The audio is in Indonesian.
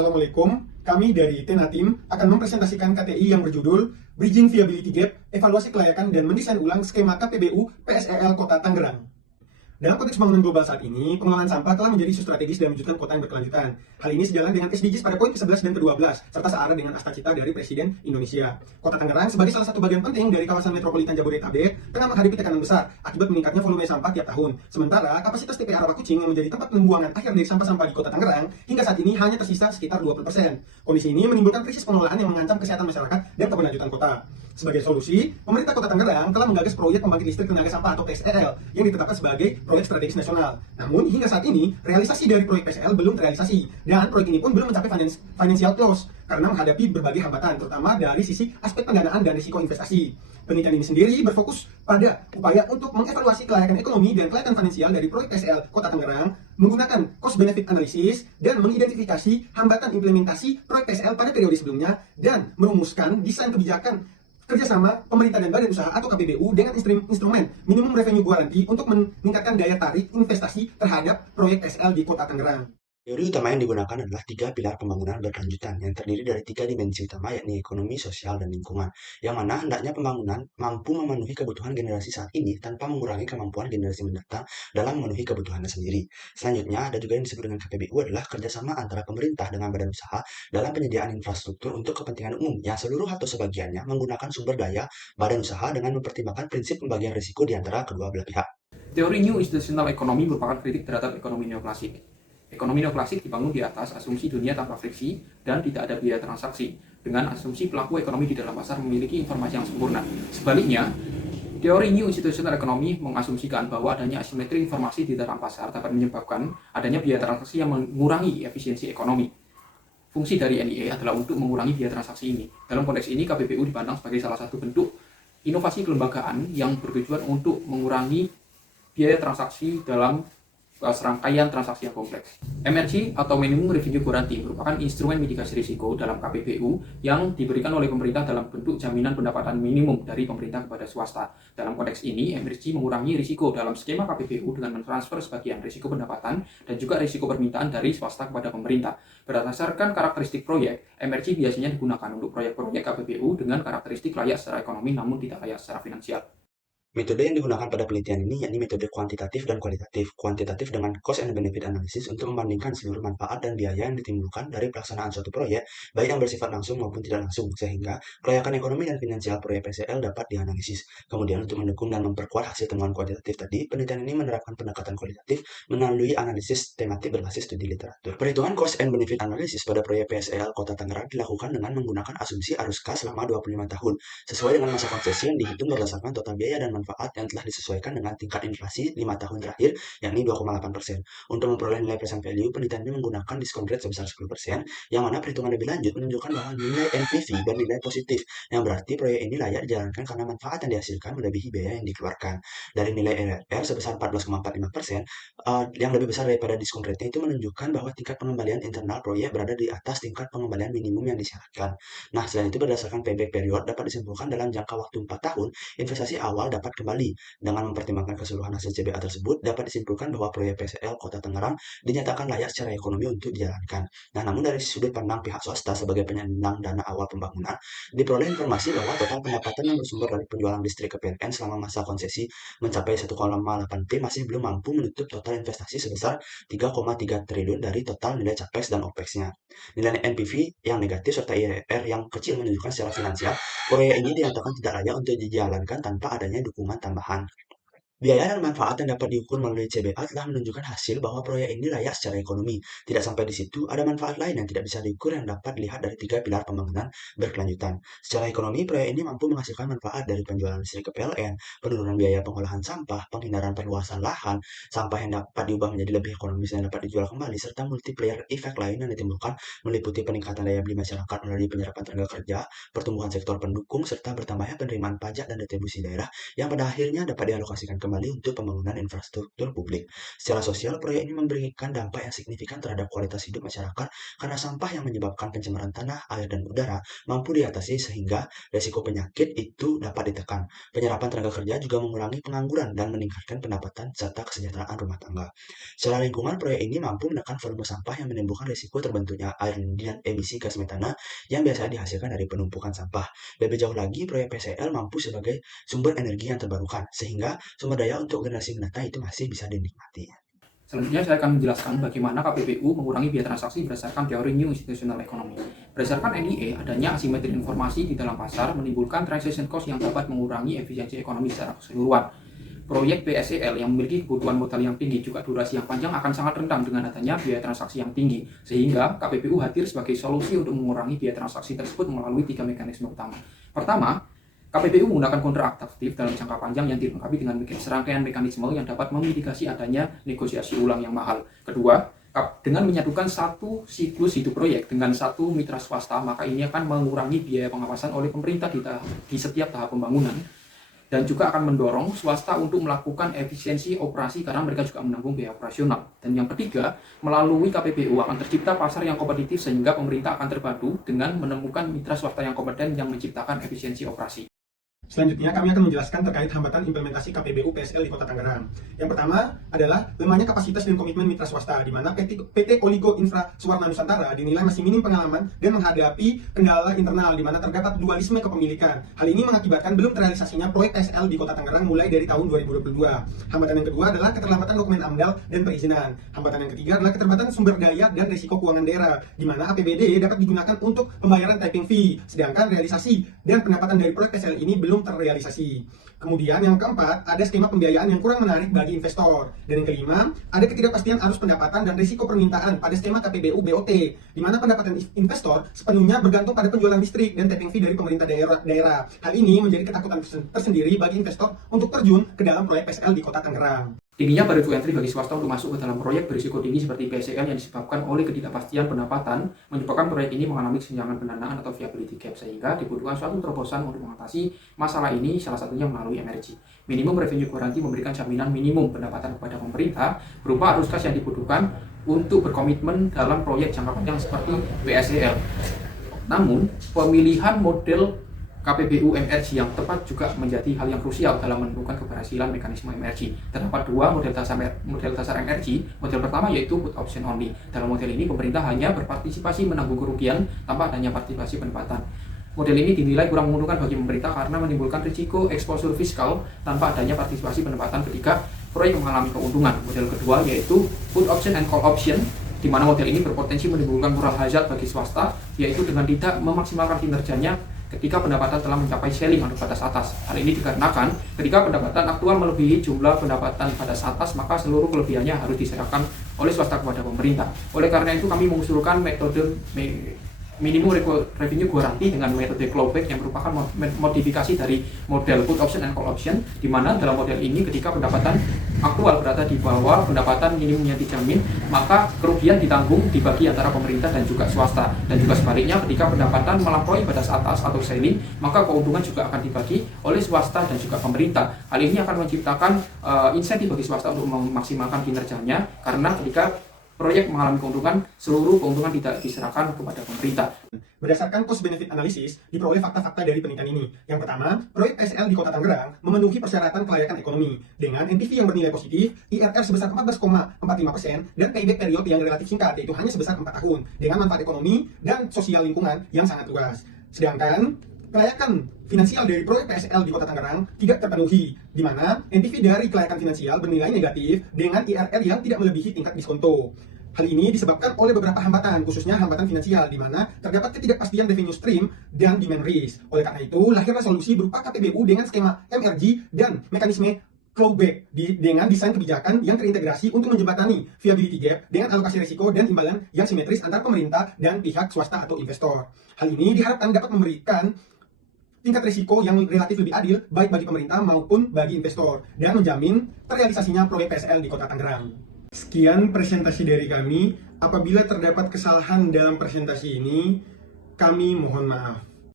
Assalamualaikum, kami dari Tena Team akan mempresentasikan KTI yang berjudul Bridging Viability Gap, Evaluasi Kelayakan dan Mendesain Ulang Skema KPBU PSEL Kota Tangerang. Dalam konteks pembangunan global saat ini, pengelolaan sampah telah menjadi isu strategis dan mewujudkan kota yang berkelanjutan. Hal ini sejalan dengan SDGs pada poin ke-11 dan ke-12, serta searah dengan cita dari Presiden Indonesia. Kota Tangerang sebagai salah satu bagian penting dari kawasan metropolitan Jabodetabek tengah menghadapi tekanan besar akibat meningkatnya volume sampah tiap tahun. Sementara kapasitas TPA Rawakucing yang menjadi tempat pembuangan akhir dari sampah-sampah di Kota Tangerang hingga saat ini hanya tersisa sekitar 20%. Kondisi ini menimbulkan krisis pengelolaan yang mengancam kesehatan masyarakat dan keberlanjutan kota. Sebagai solusi, pemerintah Kota Tangerang telah menggagas proyek pembangkit listrik tenaga sampah atau PSEL yang ditetapkan sebagai proyek strategis nasional. Namun, hingga saat ini, realisasi dari proyek PSEL belum terrealisasi, dan proyek ini pun belum mencapai financial close karena menghadapi berbagai hambatan, terutama dari sisi aspek pendanaan dan risiko investasi. Penelitian ini sendiri berfokus pada upaya untuk mengevaluasi kelayakan ekonomi dan kelayakan finansial dari proyek PSEL Kota Tangerang menggunakan cost-benefit analysis dan mengidentifikasi hambatan implementasi proyek PSEL pada periode sebelumnya dan merumuskan desain kebijakan kerjasama pemerintah dan badan usaha atau KPBU dengan instrumen minimum revenue guarantee untuk meningkatkan daya tarik investasi terhadap proyek PSL di Kota Tangerang. Teori utama yang digunakan adalah tiga pilar pembangunan berkelanjutan yang terdiri dari tiga dimensi utama yakni ekonomi, sosial, dan lingkungan. Yang mana hendaknya pembangunan mampu memenuhi kebutuhan generasi saat ini tanpa mengurangi kemampuan generasi mendatang dalam memenuhi kebutuhannya sendiri. Selanjutnya ada juga yang disebut dengan KPBU adalah kerjasama antara pemerintah dengan badan usaha dalam penyediaan infrastruktur untuk kepentingan umum yang seluruh atau sebagiannya menggunakan sumber daya badan usaha dengan mempertimbangkan prinsip pembagian risiko di antara kedua belah pihak. Teori New Institutional Economy merupakan kritik terhadap ekonomi neoklasik. Ekonomi neoklasik dibangun di atas asumsi dunia tanpa friksi dan tidak ada biaya transaksi, dengan asumsi pelaku ekonomi di dalam pasar memiliki informasi yang sempurna. Sebaliknya, teori New Institutional Economy mengasumsikan bahwa adanya asimetri informasi di dalam pasar dapat menyebabkan adanya biaya transaksi yang mengurangi efisiensi ekonomi. Fungsi dari NIE adalah untuk mengurangi biaya transaksi ini. Dalam konteks ini, KPBU dipandang sebagai salah satu bentuk inovasi kelembagaan yang bertujuan untuk mengurangi biaya transaksi dalam serangkaian transaksi yang kompleks. MRG atau Minimum Revenue Guarantee merupakan instrumen mitigasi risiko dalam KPBU yang diberikan oleh pemerintah dalam bentuk jaminan pendapatan minimum dari pemerintah kepada swasta. Dalam konteks ini, MRG mengurangi risiko dalam skema KPBU dengan mentransfer sebagian risiko pendapatan dan juga risiko permintaan dari swasta kepada pemerintah. Berdasarkan karakteristik proyek, MRG biasanya digunakan untuk proyek-proyek KPBU dengan karakteristik layak secara ekonomi namun tidak layak secara finansial. Metode yang digunakan pada penelitian ini yakni metode kuantitatif dan kualitatif. Kuantitatif dengan cost and benefit analysis untuk membandingkan seluruh manfaat dan biaya yang ditimbulkan dari pelaksanaan suatu proyek, baik yang bersifat langsung maupun tidak langsung, sehingga kelayakan ekonomi dan finansial proyek PSEL dapat dianalisis. Kemudian untuk mendukung dan memperkuat hasil temuan kuantitatif tadi, penelitian ini menerapkan pendekatan kualitatif melalui analisis tematik berbasis studi literatur. Perhitungan cost and benefit analysis pada proyek PSEL Kota Tangerang dilakukan dengan menggunakan asumsi arus kas selama 25 tahun, sesuai dengan masa konsesi yang dihitung berdasarkan total biaya dan manfaat yang telah disesuaikan dengan tingkat inflasi 5 tahun terakhir, yakni 2,8%. Untuk memperoleh nilai present value, penelitian ini menggunakan discount rate sebesar 10%, yang mana perhitungan lebih lanjut menunjukkan bahwa nilai NPV bernilai positif, yang berarti proyek ini layak dijalankan karena manfaat yang dihasilkan melebihi biaya yang dikeluarkan. Dari nilai RR sebesar 14,45%, yang lebih besar daripada discount rate itu menunjukkan bahwa tingkat pengembalian internal proyek berada di atas tingkat pengembalian minimum yang disyaratkan. Nah, selain itu berdasarkan payback period dapat disimpulkan dalam jangka waktu 4 tahun, investasi awal dapat kembali. Dengan mempertimbangkan keseluruhan hasil CBA tersebut, dapat disimpulkan bahwa proyek PSEL Kota Tangerang dinyatakan layak secara ekonomi untuk dijalankan. Nah, namun dari sudut pandang pihak swasta sebagai penyandang dana awal pembangunan, diperoleh informasi bahwa total pendapatan yang bersumber dari penjualan listrik ke PLN selama masa konsesi mencapai 1,8 T masih belum mampu menutup total investasi sebesar 3,3 triliun dari total nilai capex dan opex-nya. Nilai NPV yang negatif serta IRR yang kecil menunjukkan secara finansial proyek ini dinyatakan tidak layak untuk dijalankan tanpa adanya dukungan tambahan. Biaya dan manfaat yang dapat diukur melalui CBA telah menunjukkan hasil bahwa proyek ini layak secara ekonomi. Tidak sampai di situ, ada manfaat lain yang tidak bisa diukur yang dapat dilihat dari tiga pilar pembangunan berkelanjutan. Secara ekonomi, proyek ini mampu menghasilkan manfaat dari penjualan listrik ke PLN, penurunan biaya pengolahan sampah, penghindaran perluasan lahan, sampah yang dapat diubah menjadi lebih ekonomis dan dapat dijual kembali, serta multiplier effect lain yang ditimbulkan meliputi peningkatan daya beli masyarakat melalui penyerapan tenaga kerja, pertumbuhan sektor pendukung, serta bertambahnya penerimaan pajak dan retribusi daerah yang pada akhirnya dapat dialokasikan kembali kembali untuk pembangunan infrastruktur publik. Secara sosial, proyek ini memberikan dampak yang signifikan terhadap kualitas hidup masyarakat karena sampah yang menyebabkan pencemaran tanah, air, dan udara mampu diatasi sehingga resiko penyakit itu dapat ditekan. Penyerapan tenaga kerja juga mengurangi pengangguran dan meningkatkan pendapatan serta kesejahteraan rumah tangga. Secara lingkungan, proyek ini mampu menekan volume sampah yang menimbulkan risiko terbentuknya air lindi dan emisi gas metana yang biasanya dihasilkan dari penumpukan sampah. Lebih jauh lagi, proyek PCL mampu sebagai sumber energi yang terbarukan, sehingga sumber daya untuk generasi mendatang itu masih bisa dinikmati. Selanjutnya saya akan menjelaskan bagaimana KPBU mengurangi biaya transaksi berdasarkan teori New Institutional Economy. Berdasarkan NIE, adanya asimetri informasi di dalam pasar menimbulkan transaction cost yang dapat mengurangi efisiensi ekonomi secara keseluruhan. Proyek PSEL yang memiliki kebutuhan modal yang tinggi juga durasi yang panjang akan sangat rentan dengan adanya biaya transaksi yang tinggi, sehingga KPBU hadir sebagai solusi untuk mengurangi biaya transaksi tersebut melalui 3 mekanisme utama. Pertama, KPBU menggunakan kontrak aktif dalam jangka panjang yang dilengkapi dengan serangkaian mekanisme yang dapat memitigasi adanya negosiasi ulang yang mahal. Kedua, dengan menyatukan satu siklus hidup proyek dengan satu mitra swasta, maka ini akan mengurangi biaya pengawasan oleh pemerintah di setiap tahap pembangunan, dan juga akan mendorong swasta untuk melakukan efisiensi operasi karena mereka juga menanggung biaya operasional. Dan yang ketiga, melalui KPBU akan tercipta pasar yang kompetitif sehingga pemerintah akan terpadu dengan menemukan mitra swasta yang kompeten yang menciptakan efisiensi operasi. Selanjutnya, kami akan menjelaskan terkait hambatan implementasi KPBU PSL di Kota Tangerang. Yang pertama adalah lemahnya kapasitas dan komitmen mitra swasta, di mana PT Oligo Infra Suwarna Nusantara dinilai masih minim pengalaman dan menghadapi kendala internal, di mana terdapat dualisme kepemilikan. Hal ini mengakibatkan belum terrealisasinya proyek PSL di Kota Tangerang mulai dari tahun 2022. Hambatan yang kedua adalah keterlambatan dokumen AMDAL dan perizinan. Hambatan yang ketiga adalah keterbatasan sumber daya dan risiko keuangan daerah, di mana APBD dapat digunakan untuk pembayaran typing fee, sedangkan realisasi dan pendapatan dari proyek PSL ini belum terrealisasi. Kemudian yang keempat, ada skema pembiayaan yang kurang menarik bagi investor. Dan yang kelima, ada ketidakpastian arus pendapatan dan risiko permintaan pada skema KPBU BOT, di mana pendapatan investor sepenuhnya bergantung pada penjualan listrik dan tapping fee dari pemerintah daerah. Hal ini menjadi ketakutan tersendiri bagi investor untuk terjun ke dalam proyek PSL di Kota Tangerang. Tingginya barrier to entry bagi swasta untuk masuk ke dalam proyek berisiko tinggi seperti PSEL yang disebabkan oleh ketidakpastian pendapatan menyebabkan proyek ini mengalami kesenjangan pendanaan atau viability gap, sehingga dibutuhkan suatu terobosan untuk mengatasi masalah ini, salah satunya melalui MRG. Minimum revenue guarantee memberikan jaminan minimum pendapatan kepada pemerintah berupa arus kas yang dibutuhkan untuk berkomitmen dalam proyek jangka panjang seperti PSEL. Namun, pemilihan model KPBU MRG yang tepat juga menjadi hal yang krusial dalam menentukan keberhasilan mekanisme MRG. Terdapat dua model dasar MRG. Model pertama yaitu put option only. Dalam model ini pemerintah hanya berpartisipasi menanggung kerugian tanpa adanya partisipasi pendapatan. Model ini dinilai kurang menguntungkan bagi pemerintah karena menimbulkan risiko exposure fiskal tanpa adanya partisipasi pendapatan ketika proyek mengalami keuntungan. Model kedua yaitu put option and call option, di mana model ini berpotensi menimbulkan moral hazard bagi swasta, yaitu dengan tidak memaksimalkan kinerjanya ketika pendapatan telah mencapai ceiling atau batas atas. Hal ini dikarenakan ketika pendapatan aktual melebihi jumlah pendapatan batas atas, maka seluruh kelebihannya harus diserahkan oleh swasta kepada pemerintah. Oleh karena itu kami mengusulkan metode minimum revenue guarantee dengan metode clawback yang merupakan modifikasi dari model put option and call option, di mana dalam model ini ketika pendapatan aktual berada di bawah pendapatan minimum yang dijamin, maka kerugian ditanggung dibagi antara pemerintah dan juga swasta. Dan juga sebaliknya, ketika pendapatan melampaui batas atas atau ceiling, maka keuntungan juga akan dibagi oleh swasta dan juga pemerintah. Hal ini akan menciptakan insentif bagi swasta untuk memaksimalkan kinerjanya, karena ketika proyek mengalami keuntungan, seluruh keuntungan tidak diserahkan kepada pemerintah. Berdasarkan cost-benefit analysis, diperoleh fakta-fakta dari penelitian ini. Yang pertama, proyek PSL di Kota Tangerang memenuhi persyaratan kelayakan ekonomi dengan NPV yang bernilai positif, IRR sebesar 14,45%, dan payback period yang relatif singkat, yaitu hanya sebesar 4 tahun, dengan manfaat ekonomi dan sosial lingkungan yang sangat luas. Sedangkan kelayakan finansial dari proyek PSL di Kota Tangerang tidak terpenuhi, di mana NPV dari kelayakan finansial bernilai negatif dengan IRR yang tidak melebihi tingkat diskonto. Hal ini disebabkan oleh beberapa hambatan, khususnya hambatan finansial, di mana terdapat ketidakpastian revenue stream dan demand risk. Oleh karena itu, lahirlah solusi berupa KPBU dengan skema MRG dan mekanisme clawback dengan desain kebijakan yang terintegrasi untuk menjembatani viability gap dengan alokasi risiko dan imbalan yang simetris antar pemerintah dan pihak swasta atau investor. Hal ini diharapkan dapat memberikan tingkat risiko yang relatif lebih adil baik bagi pemerintah maupun bagi investor dan menjamin terrealisasinya proyek PSL di Kota Tangerang. Sekian presentasi dari kami. Apabila terdapat kesalahan dalam presentasi ini, kami mohon maaf.